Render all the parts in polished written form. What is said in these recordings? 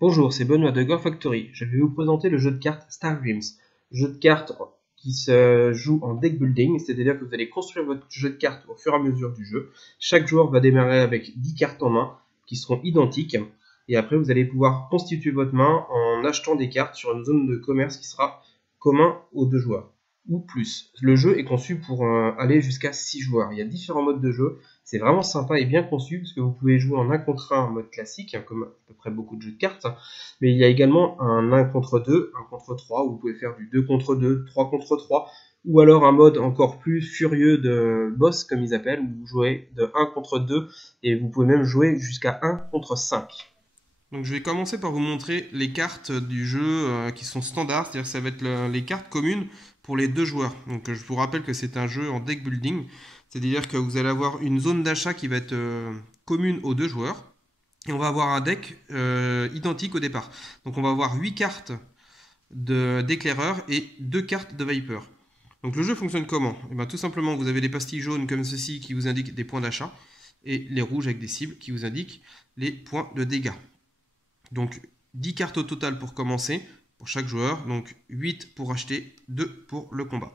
Bonjour, c'est Benoît de Gore Factory. Je vais vous présenter le jeu de cartes Star Dreams. Jeu de cartes qui se joue en deck building, c'est-à-dire que vous allez construire votre jeu de cartes au fur et à mesure du jeu. Chaque joueur va démarrer avec 10 cartes en main qui seront identiques. Et après, vous allez pouvoir constituer votre main en achetant des cartes sur une zone de commerce qui sera commun aux deux joueurs ou plus. Le jeu est conçu pour aller jusqu'à 6 joueurs. Il y a différents modes de jeu. C'est vraiment sympa et bien conçu parce que vous pouvez jouer en 1 contre 1 en mode classique, comme à peu près beaucoup de jeux de cartes. Mais il y a également un 1 contre 2, 1 contre 3, où vous pouvez faire du 2 contre 2, 3 contre 3, ou alors un mode encore plus furieux de boss, comme ils appellent, où vous jouez de 1 contre 2, et vous pouvez même jouer jusqu'à 1 contre 5. Donc je vais commencer par vous montrer les cartes du jeu qui sont standards, c'est-à-dire que ça va être les cartes communes pour les deux joueurs. Donc je vous rappelle que c'est un jeu en deck building, c'est-à-dire que vous allez avoir une zone d'achat qui va être commune aux deux joueurs, et on va avoir un deck identique au départ. Donc on va avoir 8 cartes d'éclaireur et 2 cartes de Viper. Donc le jeu fonctionne comment? Et bien, tout simplement, vous avez des pastilles jaunes comme ceci qui vous indiquent des points d'achat, et les rouges avec des cibles qui vous indiquent les points de dégâts. Donc 10 cartes au total pour commencer, pour chaque joueur, donc 8 pour acheter, 2 pour le combat.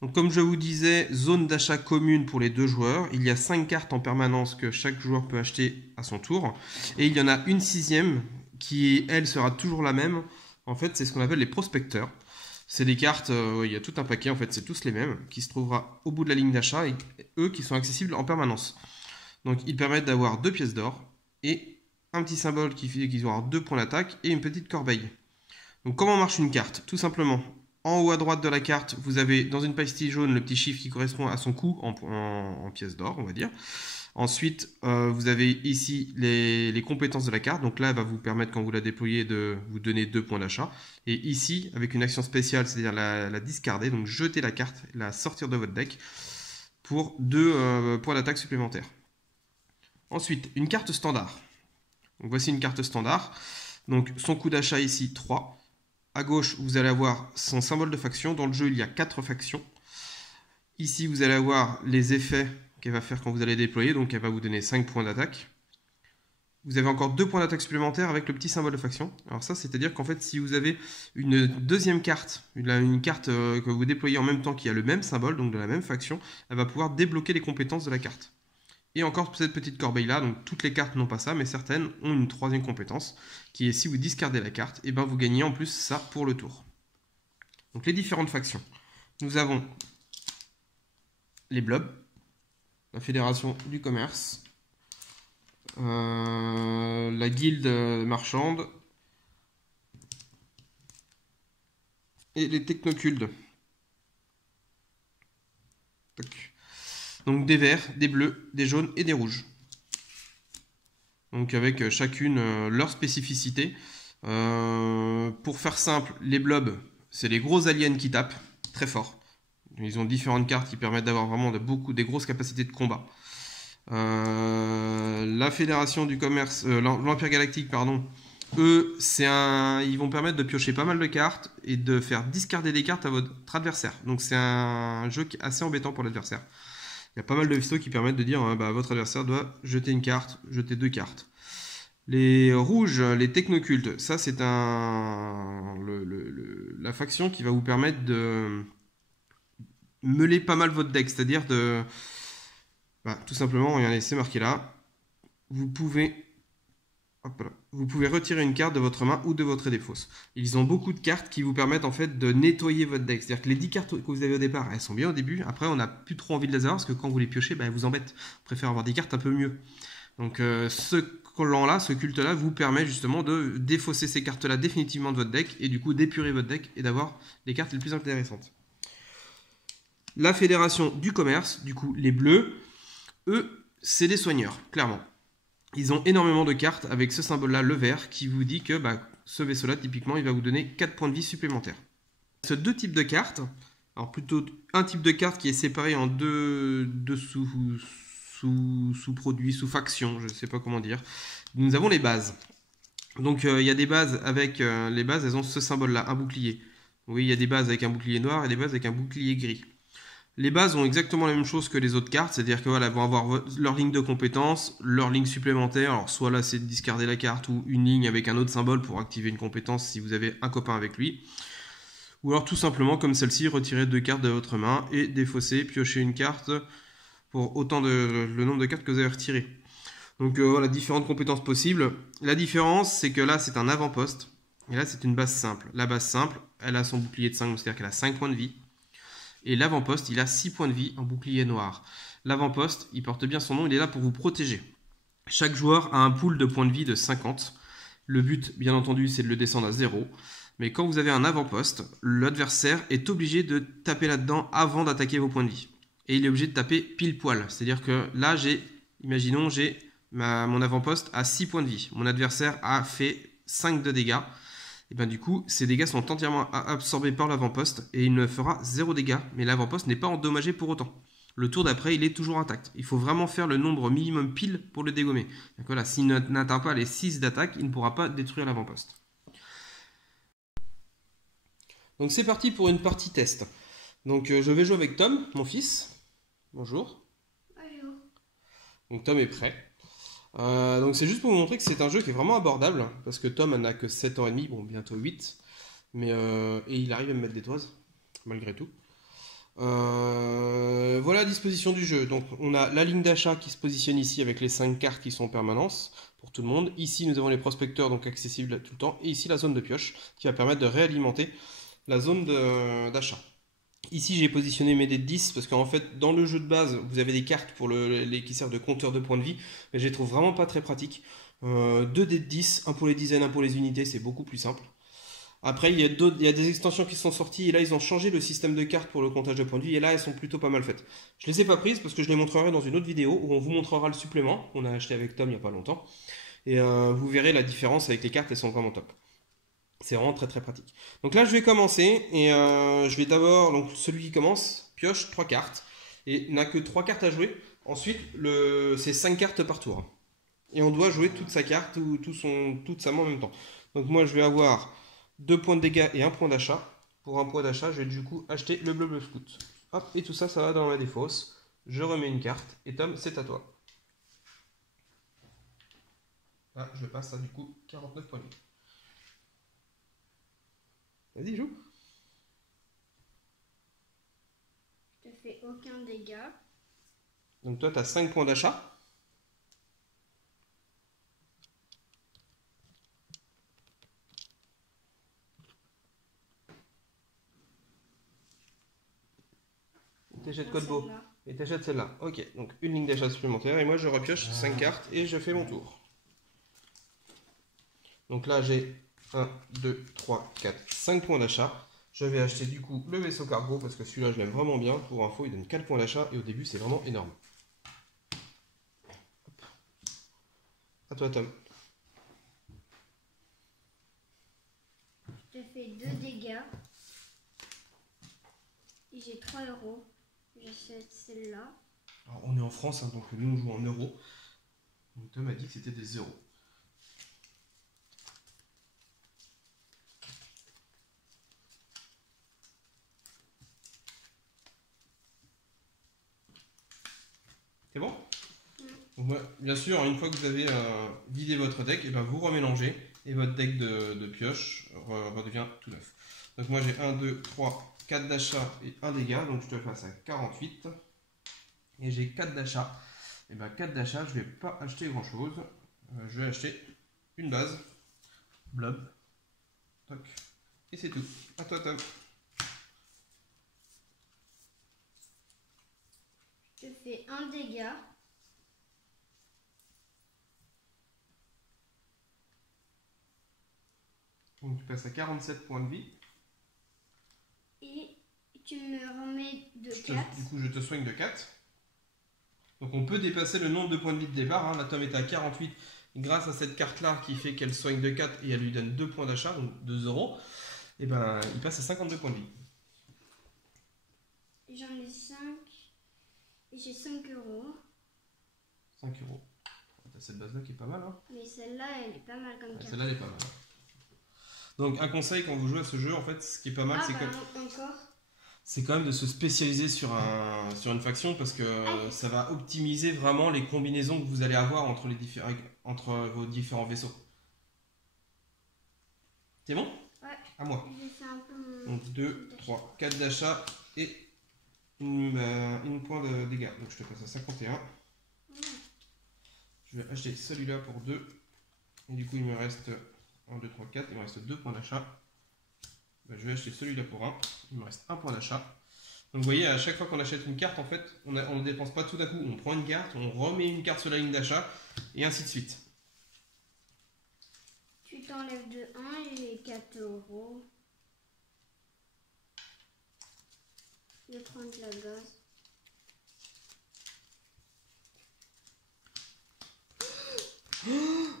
Donc comme je vous disais, zone d'achat commune pour les deux joueurs, il y a 5 cartes en permanence que chaque joueur peut acheter à son tour, et il y en a une sixième qui, elle, sera toujours la même. En fait, c'est ce qu'on appelle les prospecteurs. C'est des cartes, il y a tout un paquet, en fait, c'est tous les mêmes, qui se trouvera au bout de la ligne d'achat, et eux qui sont accessibles en permanence. Donc ils permettent d'avoir 2 pièces d'or, et un petit symbole qui fait qu'ils auront 2 points d'attaque et une petite corbeille. Donc comment marche une carte? Tout simplement, en haut à droite de la carte, vous avez dans une pastille jaune le petit chiffre qui correspond à son coût en pièces d'or, on va dire. Ensuite, vous avez ici les compétences de la carte. Donc là, elle va vous permettre, quand vous la déployez, de vous donner 2 points d'achat. Et ici, avec une action spéciale, c'est-à-dire la discarder, donc jeter la carte, la sortir de votre deck pour 2 points d'attaque supplémentaires. Ensuite, une carte standard. Donc voici une carte standard. Donc son coût d'achat ici, 3. À gauche, vous allez avoir son symbole de faction. Dans le jeu, il y a 4 factions. Ici, vous allez avoir les effets qu'elle va faire quand vous allez déployer. Donc elle va vous donner 5 points d'attaque. Vous avez encore 2 points d'attaque supplémentaires avec le petit symbole de faction. Alors ça, c'est-à-dire qu'en fait, si vous avez une deuxième carte, une carte que vous déployez en même temps qui a le même symbole, donc de la même faction, elle va pouvoir débloquer les compétences de la carte. Et encore cette petite corbeille là, donc toutes les cartes n'ont pas ça, mais certaines ont une troisième compétence, qui est si vous discardez la carte, et ben vous gagnez en plus ça pour le tour. Donc les différentes factions. Nous avons les blobs, la fédération du commerce, la guilde marchande, et les technocultes. Donc des verts, des bleus, des jaunes et des rouges. Donc avec chacune leur spécificité. Pour faire simple, les blobs, c'est les gros aliens qui tapent très fort. Ils ont différentes cartes qui permettent d'avoir vraiment des grosses capacités de combat. La fédération du commerce, l'Empire Galactique, pardon, eux, ils vont permettre de piocher pas mal de cartes et de faire discarder des cartes à votre adversaire. Donc c'est un jeu qui est assez embêtant pour l'adversaire. Il y a pas mal de vaisseaux qui permettent de dire votre adversaire doit jeter une carte, jeter 2 cartes. Les rouges, les technocultes, ça c'est la faction qui va vous permettre de meuler pas mal votre deck, c'est-à-dire de... tout simplement, regardez, c'est marqué là, vous pouvez retirer une carte de votre main ou de votre défausse. Ils ont beaucoup de cartes qui vous permettent en fait de nettoyer votre deck. C'est-à-dire que les 10 cartes que vous avez au départ, elles sont bien au début. Après, on n'a plus trop envie de les avoir parce que quand vous les piochez, elles vous embêtent. On préfère avoir des cartes un peu mieux. Donc ce collant-là, ce culte-là, vous permet justement de défausser ces cartes-là définitivement de votre deck et du coup d'épurer votre deck et d'avoir les cartes les plus intéressantes. La fédération du commerce, du coup les bleus, eux, c'est des soigneurs, clairement. Ils ont énormément de cartes avec ce symbole-là, le vert, qui vous dit que ce vaisseau-là, typiquement, il va vous donner 4 points de vie supplémentaires. Ce 2 types de cartes, alors plutôt un type de carte qui est séparé en deux sous-produits, sous-factions, je ne sais pas comment dire. Nous avons les bases. Donc il y a des bases avec, les bases, elles ont ce symbole-là, un bouclier. Oui, il y a des bases avec un bouclier noir et des bases avec un bouclier gris. Les bases ont exactement la même chose que les autres cartes, c'est-à-dire que voilà, elles vont avoir leur ligne de compétences, leur ligne supplémentaire. Alors soit là c'est de discarder la carte ou une ligne avec un autre symbole pour activer une compétence si vous avez un copain avec lui. Ou alors tout simplement comme celle-ci, retirer 2 cartes de votre main et défausser, piocher une carte pour autant le nombre de cartes que vous avez retirées. Donc voilà, différentes compétences possibles. La différence c'est que là c'est un avant-poste et là c'est une base simple. La base simple, elle a son bouclier de 5, c'est-à-dire qu'elle a 5 points de vie. Et l'avant-poste, il a 6 points de vie en bouclier noir. L'avant-poste, il porte bien son nom, il est là pour vous protéger. Chaque joueur a un pool de points de vie de 50. Le but, bien entendu, c'est de le descendre à 0. Mais quand vous avez un avant-poste, l'adversaire est obligé de taper là-dedans avant d'attaquer vos points de vie. Et il est obligé de taper pile poil. C'est-à-dire que là, imaginons, j'ai mon avant-poste à 6 points de vie. Mon adversaire a fait 5 de dégâts. Et bien du coup, ces dégâts sont entièrement absorbés par l'avant-poste et il ne fera 0 dégâts, mais l'avant-poste n'est pas endommagé pour autant. Le tour d'après, il est toujours intact. Il faut vraiment faire le nombre minimum pile pour le dégommer. Donc voilà, s'il n'atteint pas les 6 d'attaque, il ne pourra pas détruire l'avant-poste. Donc c'est parti pour une partie test. Donc je vais jouer avec Tom, mon fils. Bonjour. Bonjour. Donc Tom est prêt. Donc c'est juste pour vous montrer que c'est un jeu qui est vraiment abordable, parce que Tom n'a que 7 ans et demi, bon bientôt 8, mais et il arrive à me mettre des toises, malgré tout. Voilà la disposition du jeu. Donc on a la ligne d'achat qui se positionne ici avec les 5 cartes qui sont en permanence pour tout le monde. Ici nous avons les prospecteurs donc accessibles tout le temps, et ici la zone de pioche qui va permettre de réalimenter la zone d'achat. Ici j'ai positionné mes dés de 10 parce qu'en fait dans le jeu de base vous avez des cartes pour qui servent de compteur de points de vie, mais je les trouve vraiment pas très pratiques. 2 dés de 10, un pour les dizaines, un pour les unités, c'est beaucoup plus simple. Après il y a des extensions qui sont sorties et là ils ont changé le système de cartes pour le comptage de points de vie et là elles sont plutôt pas mal faites. Je les ai pas prises parce que je les montrerai dans une autre vidéo où on vous montrera le supplément qu'on a acheté avec Tom il y a pas longtemps. Et vous verrez la différence avec les cartes, elles sont vraiment top. C'est vraiment très très pratique. Donc là je vais commencer et je vais d'abord, donc celui qui commence pioche 3 cartes et n'a que 3 cartes à jouer. Ensuite c'est 5 cartes par tour. Et on doit jouer toute sa carte ou toute sa main en même temps. Donc moi je vais avoir 2 points de dégâts et 1 point d'achat. Pour un point d'achat je vais du coup acheter le bleu scout. Hop, et tout ça, ça va dans la défausse. Je remets une carte et Tom c'est à toi. Là je passe à du coup 49 points de vie. Vas-y, joue. Je te fais aucun dégât. Donc toi, tu as 5 points d'achat. Et t'achètes quoi de beau? Et t'achètes celle-là. Ok, donc une ligne d'achat supplémentaire. Et moi, je repioche 5 cartes et je fais mon tour. Donc là, j'ai 1, 2, 3, 4, 5 points d'achat. Je vais acheter du coup le vaisseau cargo parce que celui-là je l'aime vraiment bien. Pour info, il donne 4 points d'achat et au début c'est vraiment énorme. Hop. À toi Tom. Je te fais 2 dégâts. Et j'ai 3 euros. J'achète celle-là. Alors on est en France, hein, donc nous on joue en euros. Donc Tom a dit que c'était des euros. C'est bon? Donc, bien sûr, une fois que vous avez vidé votre deck, et ben vous remélangez et votre deck de pioche redevient tout neuf. Donc moi j'ai 1, 2, 3, 4 d'achat et 1 dégât, donc je te passe à 48. Et j'ai 4 d'achat. Et ben 4 d'achat, je vais pas acheter grand chose. Je vais acheter une base, blob, toc, et c'est tout. À toi Tom. Je te fais 1 dégât. Donc tu passes à 47 points de vie. Et tu me remets de 4. Du coup je te soigne de 4. Donc on peut dépasser le nombre de points de vie de départ. Hein. La Tom est à 48 grâce à cette carte-là qui fait qu'elle soigne de 4 et elle lui donne 2 points d'achat, donc 2 euros. Et ben il passe à 52 points de vie. J'en ai 5. Et j'ai 5 euros. 5 euros. T'as cette base-là qui est pas mal. Hein. Mais celle-là, elle est pas mal comme carte. Celle-là, elle est pas mal. Donc un conseil quand vous jouez à ce jeu, en fait, ce qui est pas mal, c'est que... encore. c'est quand même de se spécialiser sur une faction parce que ça va optimiser vraiment les combinaisons que vous allez avoir entre vos différents vaisseaux. C'est bon? Ouais. À moi. J'ai fait un peu mon... Donc 2, 3, 4 d'achat et une point de dégâts. Donc je te passe à 51. Je vais acheter celui-là pour 2. Et du coup il me reste 1, 2, 3, 4. Il me reste 2 points d'achat. Ben, je vais acheter celui-là pour 1. Il me reste 1 point d'achat. Donc vous voyez, à chaque fois qu'on achète une carte, en fait, on ne dépense pas tout d'un coup. On prend une carte, on remet une carte sur la ligne d'achat et ainsi de suite. Tu t'enlèves de 1 et j'ai 4 euros. Je vais prendre de la gaz.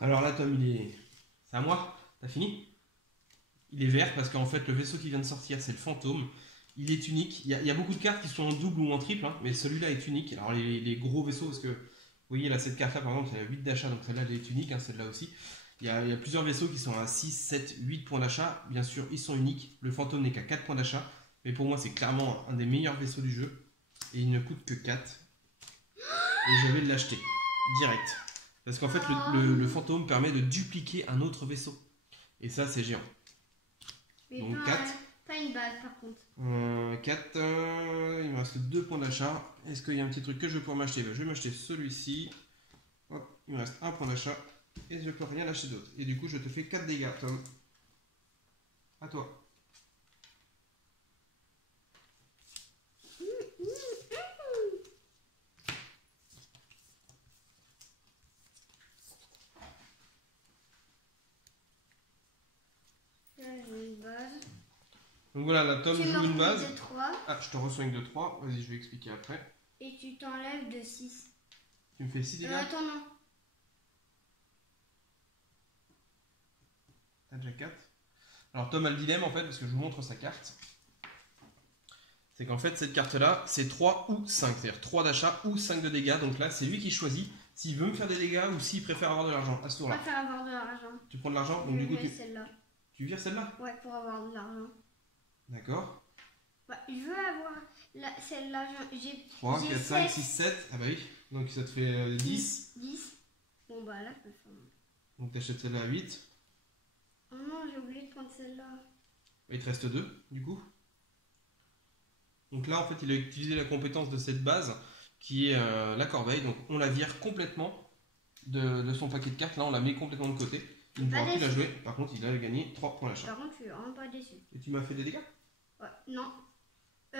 Alors là, Tom, c'est à moi. T'as fini? Il est vert parce qu'en fait, le vaisseau qui vient de sortir, c'est le fantôme. Il est unique. Il y a beaucoup de cartes qui sont en double ou en triple, hein, mais celui-là est unique. Alors les gros vaisseaux, parce que vous voyez là, cette carte-là, par exemple, il y a 8 d'achat, donc celle-là, elle est unique, hein, celle-là aussi. Il y a plusieurs vaisseaux qui sont à 6, 7, 8 points d'achat. Bien sûr, ils sont uniques. Le fantôme n'est qu'à 4 points d'achat. Mais pour moi, c'est clairement un des meilleurs vaisseaux du jeu. Et il ne coûte que 4. Et je vais l'acheter direct. Parce qu'en fait, le fantôme permet de dupliquer un autre vaisseau. Et ça, c'est géant. Mais Donc pas, 4. pas une base par contre. 4. Il me reste 2 points d'achat. Est-ce qu'il y a un petit truc que je vais pouvoir m'acheter? Je vais m'acheter celui-ci. Hop, il me reste 1 point d'achat. Et je ne peux rien acheter d'autre. Et du coup, je te fais 4 dégâts, Tom. À toi. Là, j'ai une base. Donc voilà, là, Tom Tu joue une base. de 3 Ah, je te reçois une de 3. Vas-y, je vais expliquer après. et tu t'enlèves de 6. Tu me fais 6 dégâts. Attends, non. T'as déjà 4. Alors Tom a le dilemme en fait, parce que je vous montre sa carte. C'est qu'en fait, cette carte-là, c'est 3 ou 5. C'est-à-dire 3 d'achat ou 5 de dégâts. Donc là, c'est lui qui choisit s'il veut me faire des dégâts ou s'il préfère avoir de l'argent à ce Je tour-là. préfère avoir de l'argent. Tu prends de l'argent, donc Je du coup, vais celle-là. tu vires celle-là. Ouais, pour avoir de l'argent. D'accord. Ouais, je veux avoir celle-là. J'ai 3, j'ai 4, 5, 7. 6, 7. Ah bah oui. Donc ça te fait 10. 10. Bon bah là, je peux faire. Donc t'achètes celle-là à 8. Oh non, j'ai oublié de prendre celle-là. Il te reste 2, du coup. Donc là, en fait, il a utilisé la compétence de cette base qui est la corbeille. Donc on la vire complètement de son paquet de cartes. Là, on la met complètement de côté. Il ne pourra plus la jouer. Par contre, il a gagné 3 points d'achat. Par contre, je suis vraiment pas déçu. Et tu m'as fait des dégâts? Ouais, non.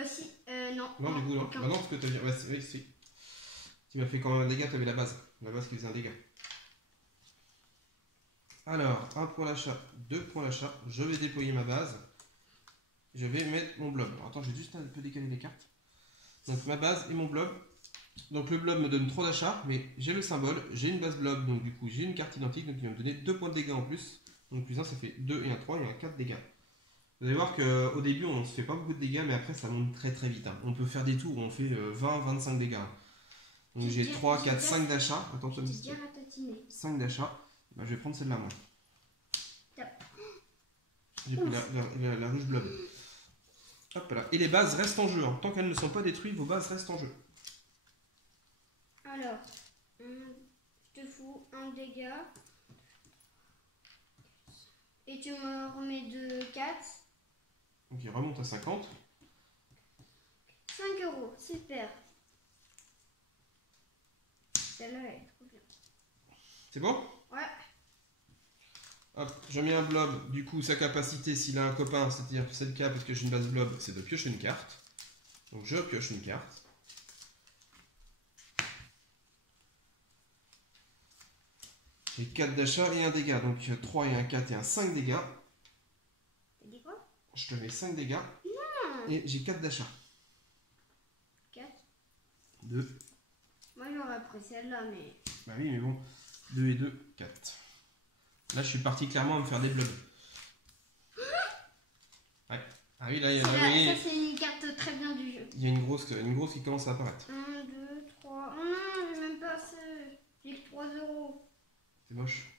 Si, non. Non, du coup, non. Bah non, parce que t'as viré. Oui, si. Tu m'as fait quand même un dégât, tu avais la base. La base qui faisait un dégât. Alors, 1 point d'achat, 2 points d'achat. Je vais déployer ma base. Je vais mettre mon blob. Alors, attends, je vais juste un peu décaler les cartes. Donc ma base et mon blob. Donc le blob me donne 3 d'achat, mais j'ai le symbole, j'ai une base blob, donc du coup j'ai une carte identique, donc il va me donner 2 points de dégâts en plus. Donc plus 1 ça fait 2 et un 3 et un 4 dégâts. Vous allez voir qu'au début on ne se fait pas beaucoup de dégâts, mais après ça monte très très vite. Hein. On peut faire des tours où on fait 20-25 dégâts. Donc j'ai 3, 4, 5 d'achat. Attends, ça me dit 5 d'achat. Bah, je vais prendre celle-là moi. J'ai pris la rouge blob. Hop là. Et les bases restent en jeu. Hein. Tant qu'elles ne sont pas détruites, vos bases restent en jeu. Alors, je te fous un dégât. Et tu me remets de 4. Donc il remonte à 50. 5 euros, super. Celle-là, elle est trop bien. C'est bon? Ouais. Hop, je mets un blob. Du coup, sa capacité, s'il a un copain, c'est-à-dire c'est le cas parce que j'ai une base blob, c'est de piocher une carte. Donc je pioche une carte. J'ai 4 d'achat et un dégât. Donc 3 et un 4 et un 5 dégâts. T'as dit quoi? Je te mets 5 dégâts. Non. Et j'ai 4 d'achat. 4. 2. Moi j'aurais pris celle-là, mais... Bah oui, mais bon. 2 et 2, 4. Là, je suis parti clairement à me faire des blobs. Ouais. Ah oui, là, il y a... Ça, c'est une carte très bien du jeu. Il y a une grosse qui commence à apparaître. 1, 2, 3... Oh non, j'ai même pas assez. J'ai que 3 euros. C'est moche.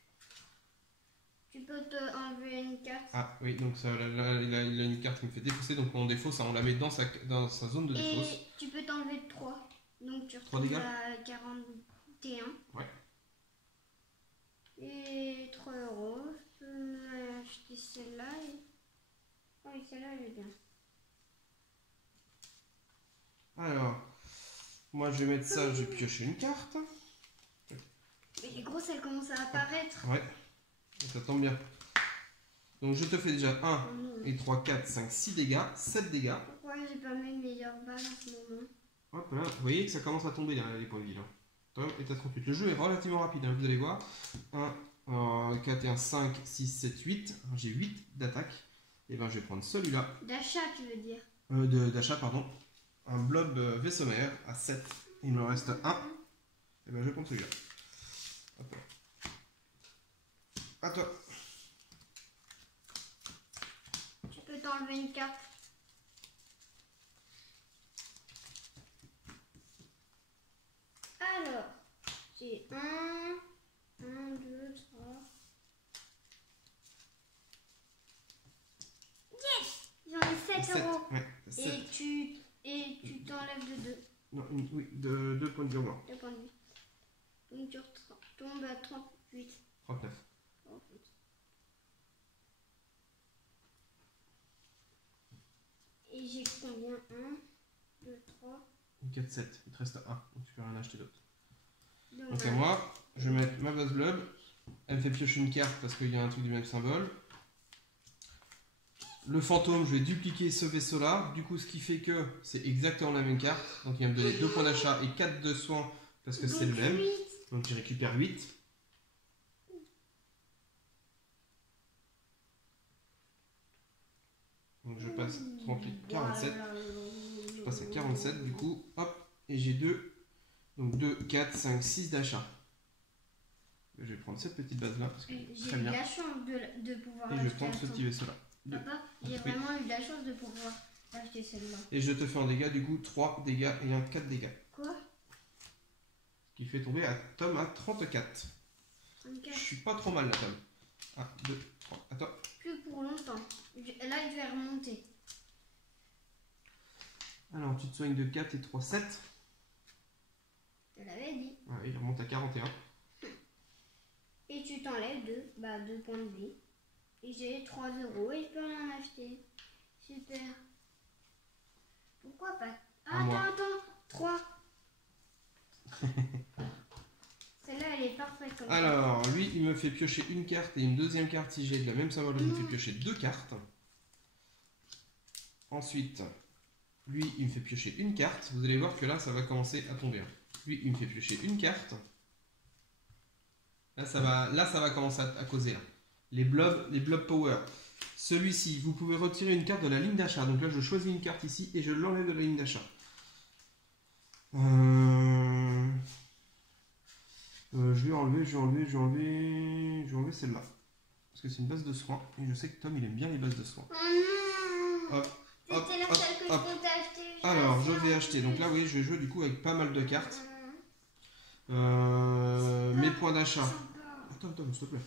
Tu Tu peux te enlever une carte. Ah oui, donc ça, là, il a une carte qui me fait défausser, donc quand on défausse, on la met dans sa zone de défausse. Et tu peux t'enlever 3. Donc tu 3 retrouves dégâts. à 41. Ouais. Et 3 euros. Je peux acheter celle-là. Oh oui, celle-là, elle est bien. Alors, moi je vais mettre ça, je vais piocher une carte. Mais les grosses, elles commencent à apparaître. Ouais, ça tombe bien. Donc je te fais déjà 1 Oh non. et 3, 4, 5, 6 dégâts, 7 dégâts. Pourquoi j'ai pas mes meilleures balles en ce moment? Hop là, vous voyez que ça commence à tomber là, les points de vie là. Tom est à 38. Le jeu est relativement rapide, hein, vous allez voir. 1, 4 et 1, 5, 6, 7, 8. J'ai 8 d'attaque. Et ben je vais prendre celui-là. D'achat, tu veux dire? D'achat, pardon. Un blob vaisseau mère à 7. Il me reste 1. Et ben je vais prendre celui-là. Hop là. À toi. Tu peux t'enlever une carte. Alors, j'ai 1, 2, 3. Yes! J'en ai 7 7. euros. Ouais, 7. Et tu t'enlèves de 2. Non, oui, de 2 points de vie en moins. 2 points de vie. Donc tu tombes à 38. 39. 38. Et j'ai combien? 1, 2, 3. 4, 7. Il te reste 1. Donc tu peux rien acheter d'autre. Donc, Donc à moi, je vais mettre ma base blob. Elle me fait piocher une carte parce qu'il y a un truc du même symbole. Le fantôme, je vais dupliquer ce vaisseau-là. Du coup, ce qui fait que c'est exactement la même carte. Donc il va me donner 2 points d'achat et 4 de soins parce que c'est le même. 8. Donc je récupère 8. Donc je passe 38, 47. Je passe à 47 du coup. Hop. Et j'ai 2. Donc 2, 4, 5, 6 d'achat. Je vais prendre cette petite base là parce que J'ai très eu bien. la chance de pouvoir Et je vais acheter prendre ce un petit vaisseau là. Papa, j'ai vraiment eu la chance de pouvoir acheter celle-là. Et je te fais en dégâts du coup 3 dégâts et un 4 dégâts. Quoi? Ce qui fait tomber à Tom à 34. 34. Je suis pas trop mal là Tom. 1, 2, 3. Attends. Plus pour longtemps. Là, il va remonter. Alors tu te soignes de 4 et 3, 7. Je te l'avais dit. Ouais, il remonte à 41. Et tu t'enlèves 2 points de vie. Et j'ai 3 euros et je peux rien acheter. Super. Pourquoi pas? À moi. Attends. 3. Celle-là, elle est parfaite comme ça. Alors, lui, il me fait piocher une carte et une deuxième carte si j'ai de la même symbole, il me fait piocher 2 cartes. Ensuite, lui, il me fait piocher une carte. Vous allez voir que là, ça va commencer à tomber. Lui, il me fait piocher une carte. Là, ça va commencer à causer. Là. Les blobs power. Celui-ci, vous pouvez retirer une carte de la ligne d'achat. Donc là, je choisis une carte ici et je l'enlève de la ligne d'achat. Je vais enlever celle-là. Parce que c'est une base de soins. Et je sais que Tom, il aime bien les bases de soins. Oh non! Hop, hop, C'était la hop, seule que je hop. comptais acheter. Alors, je vais acheter. Donc là, oui, je vais jouer du coup avec pas mal de cartes. Mes points d'achat. Attends, s'il te plaît.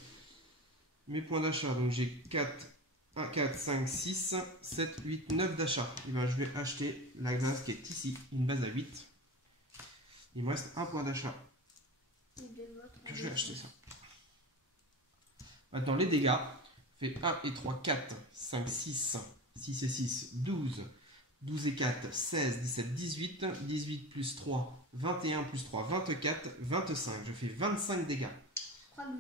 Mes points d'achat. Donc j'ai 4, 5, 6, 7, 8, 9 d'achat. Et ben, je vais acheter la glace qui est ici. Une base à 8. Il me reste un point d'achat. Que je vais acheter ça. Maintenant, les dégâts. Fait 1 et 3, 4, 5, 6. 6 et 6, 12. 12 et 4, 16, 17, 18. 18 plus 3, 21 plus 3, 24, 25. Je fais 25 dégâts.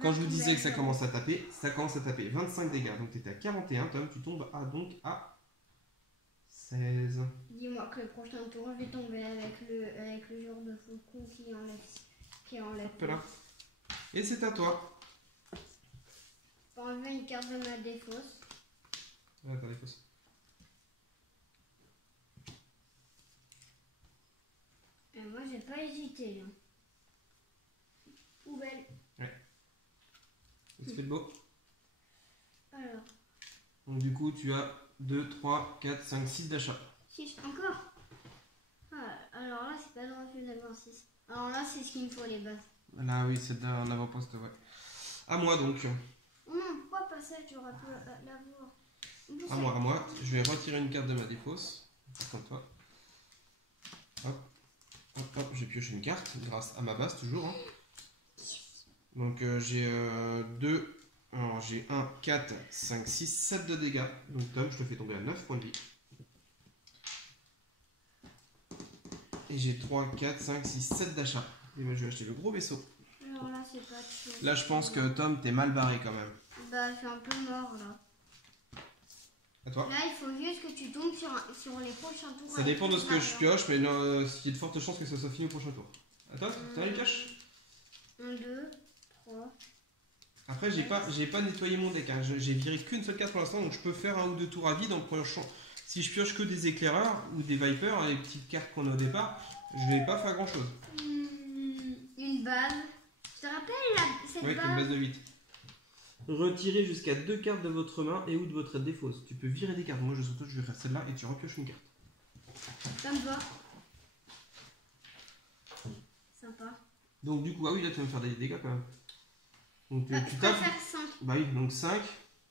Quand je vous disais que ça commence à taper, 25 dégâts. Donc tu étais à 41, Tom, tu tombes à 16. Dis-moi que le prochain tour, je vais tomber avec le genre de faucon qui enlève. Hop là. Et c'est à toi. Pour enlever une carte de ma défausse. Attends, les fausses. Et moi, j'ai pas hésité. Là. Poubelle. Il se fait de beau. Alors, Donc du coup, tu as 2, 3, 4, 5, 6 d'achat. 6 encore. Alors là, c'est pas le refus d'avoir 6. Alors là, c'est ce qu'il me faut, les bases. Là, oui, c'est en avant-poste, ouais. À moi donc. Non, pourquoi pas ça, j'aurais pu l'avoir. À moi. Je vais retirer une carte de ma défausse. Comme toi. Hop. Hop, hop, j'ai pioché une carte grâce à ma base toujours. Hein. Donc j'ai 2. Alors j'ai 1, 4, 5, 6, 7 de dégâts. Donc Tom, je te fais tomber à 9 points de vie. Et j'ai 3, 4, 5, 6, 7 d'achat. Et ben je vais acheter le gros vaisseau. Alors là, c'est pas de chose. Là, je pense que Tom, t'es mal barré quand même. Bah, je suis un peu mort là. À toi. Là, il faut juste que tu tombes sur les prochains tours. Ça dépend de ce que je pioche, mais il y a de fortes chances que ça soit fini au prochain tour. À toi, t'as une pioche 1, 2, 3. Après, j'ai pas nettoyé mon deck. Hein. J'ai viré qu'une seule carte pour l'instant, donc je peux faire un ou deux tours à vide en piochant. Si je pioche que des éclaireurs ou des vipers, les petites cartes qu'on a au départ, je vais pas faire grand chose. Une base. Tu te rappelles cette Oui, base une base de 8. Retirez jusqu'à 2 cartes de votre main et ou de votre défausse. Tu peux virer des cartes. Moi, je vais faire celle-là et tu repioches une carte. Ça me va. Sympa. Donc, du coup, ah oui, là, tu vas me faire des dégâts quand même. Donc, Je tu peux tapes. faire 5. Bah oui, donc 5,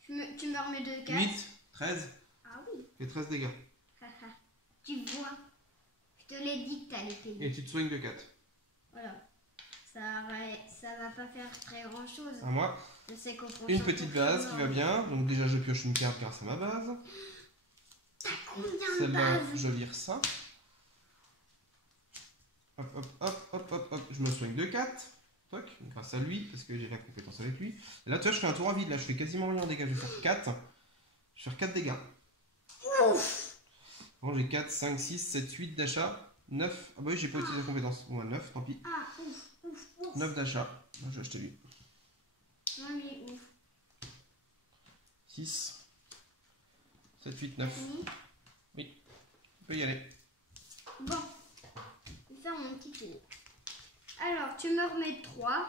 Tu me remets 2 4. 8, 13. Ah oui. Fait 13 dégâts. Tu vois. Je te l'ai dit que t'allais payer. Et tu te soignes de 4. Voilà. Ça va pas faire très grand chose. À moi. Je sais qu'au prochain Une petite tour, base je qui vais va bien. Donc déjà je pioche une carte grâce à ma base. T'as combien de Celle-là, bases? je vire ça. Hop, hop, hop, hop, hop, hop. Je me soigne de 4. Toc, grâce à lui, parce que j'ai la compétence avec lui. Et là, tu vois, je fais un tour à vide. Là, je fais quasiment rien en dégâts. Je vais faire 4. Je vais faire 4 dégâts. Ouf. Bon, j'ai 4, 5, 6, 7, 8 d'achat. 9. Ah bah oui, j'ai pas utilisé la compétence. Bon, 9, tant pis. Ah, ouf. 9 d'achat. Moi, je vais acheter lui. Non, mais ouf. 6, 7, 8, 9. Fini. Oui, on peut y aller. Bon. Je vais faire mon petit tour. Alors, tu me remets 3.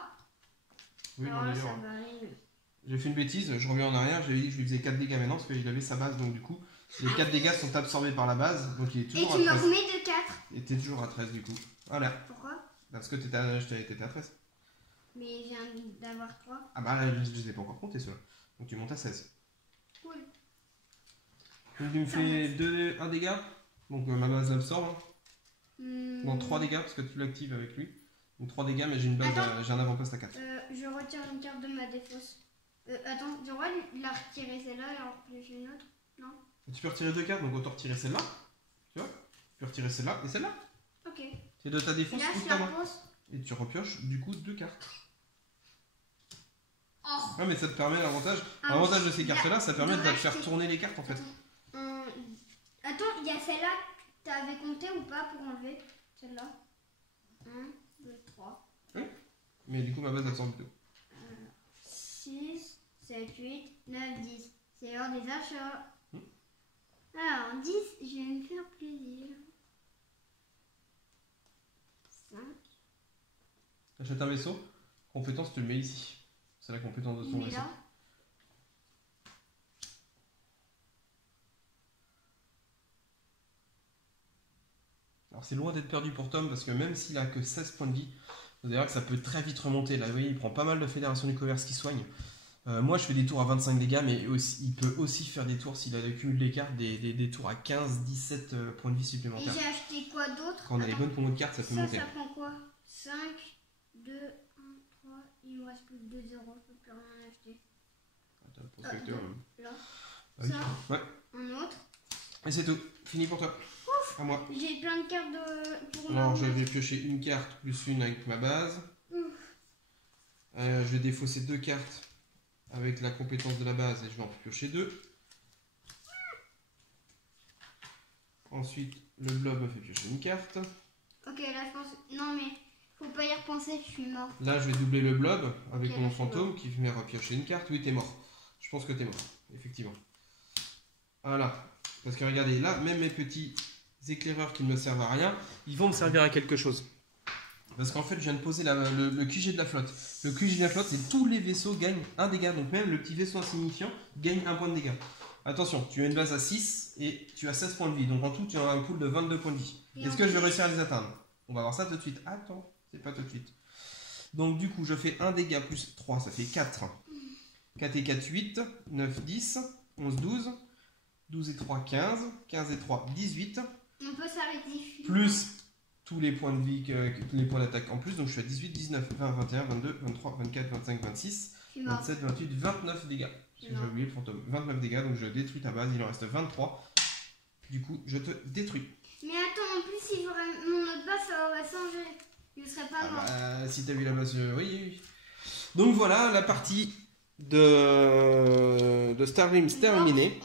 Oui, Alors non, là, d'ailleurs, ça va aller. j'ai fait une bêtise, je reviens en arrière, j'avais dit que je lui faisais 4 dégâts maintenant parce qu'il avait sa base, donc du coup, les 4 dégâts sont absorbés par la base, donc il est Et toujours tu me à 13. remets de 4. Et t'es toujours à 13 du coup. Voilà, Pourquoi? parce que t'étais à 13. Mais je viens d'avoir 3. Ah bah là, je les ai pas encore comptés ceux-là. Donc tu montes à 16. Cool. Donc il me fait 1 dégât, donc ma base l'absorbe. Bon, 3 dégâts parce que tu l'actives avec lui. Donc 3 dégâts, mais j'ai une base, j'ai un avant-poste à 4. Je retire une carte de ma défausse. Attends, je dois la retirer celle-là et en repiocher une autre? Non? Tu peux retirer 2 cartes, donc autant retirer celle-là. Tu vois? Tu peux retirer celle-là et celle-là. Ok. C'est de ta Et défausse là, ou de je ta la main. pose. Et tu repioches du coup 2 cartes. Oh. Ouais, mais ça te permet l'avantage. Ah, L'avantage de ces là, cartes-là, ça permet de racheter. faire tourner les cartes en fait. Attends, il y a celle-là que tu avais compté ou pas pour enlever? Celle-là. 1, 2, 3. Mais du coup, ma base absorbe 2. 6, 7, 8, 9, 10. C'est l'heure des achats. Alors, 10, je vais me faire plaisir. 5. T'achètes un vaisseau, compétence, tu le mets ici. C'est la compétence de ton Mais vaisseau. là. Alors c'est loin d'être perdu pour Tom parce que même s'il a que 16 points de vie, vous allez voir que ça peut très vite remonter. Là, vous voyez, il prend pas mal de fédération du commerce qui soigne. Moi, je fais des tours à 25 dégâts, mais aussi, il peut aussi faire des tours s'il accumule les cartes, des tours à 15, 17 points de vie Et supplémentaires. j'ai acheté quoi d'autre? Quand on a les bonnes combos de cartes, ça peut monter. Ça prend quoi? 5, 2, 1, 3. Il me reste plus que 2 euros. Je peux plus rien acheter. Attends, le prospecteur, Là. Ah oui. Ça. Ouais. Un autre. Et c'est tout. Fini pour toi. Ouf. À moi. J'ai plein de cartes pour moi. Alors, je vais piocher une carte plus une avec ma base. Je vais défausser 2 cartes avec la compétence de la base et je vais en piocher 2. Ensuite, le blob me fait piocher une carte. Ok, là je pense. Non, mais faut pas y repenser, je suis mort. Là, je vais doubler le blob avec Ok, mon là, je suis fantôme qui me met repiocher une carte. Oui, t'es mort. Je pense que t'es mort, effectivement. Voilà. Parce que regardez, là, même mes petits éclaireurs qui ne me servent à rien, ils vont me servir à quelque chose. Parce qu'en fait, je viens de poser le QG de la flotte. Le QG de la flotte, c'est tous les vaisseaux gagnent 1 dégât. Donc même le petit vaisseau insignifiant gagne 1 point de dégâts. Attention, tu as une base à 6 et tu as 16 points de vie. Donc en tout, tu as un pool de 22 points de vie. Est-ce que je vais réussir à les atteindre? On va voir ça tout de suite. Attends, c'est pas tout de suite. Donc du coup, je fais 1 dégât plus 3, ça fait 4. 4 et 4, 8. 9, 10. 11, 12. 12 et 3, 15. 15 et 3, 18. On peut s'arrêter. Plus tous les points de vie, tous les points d'attaque en plus. Donc je suis à 18, 19, 20, 21, 22, 23, 24, 25, 26, 27, 28, 29 dégâts. J'ai oublié le fantôme. 29 dégâts, donc je détruis ta base. Il en reste 23. Du coup, je te détruis. Mais attends, en plus, si j'aurais mon autre base, ça aurait changé. Je serais pas mort. Bah, si t'as vu la base, oui. Donc voilà, la partie de Star Realms terminée.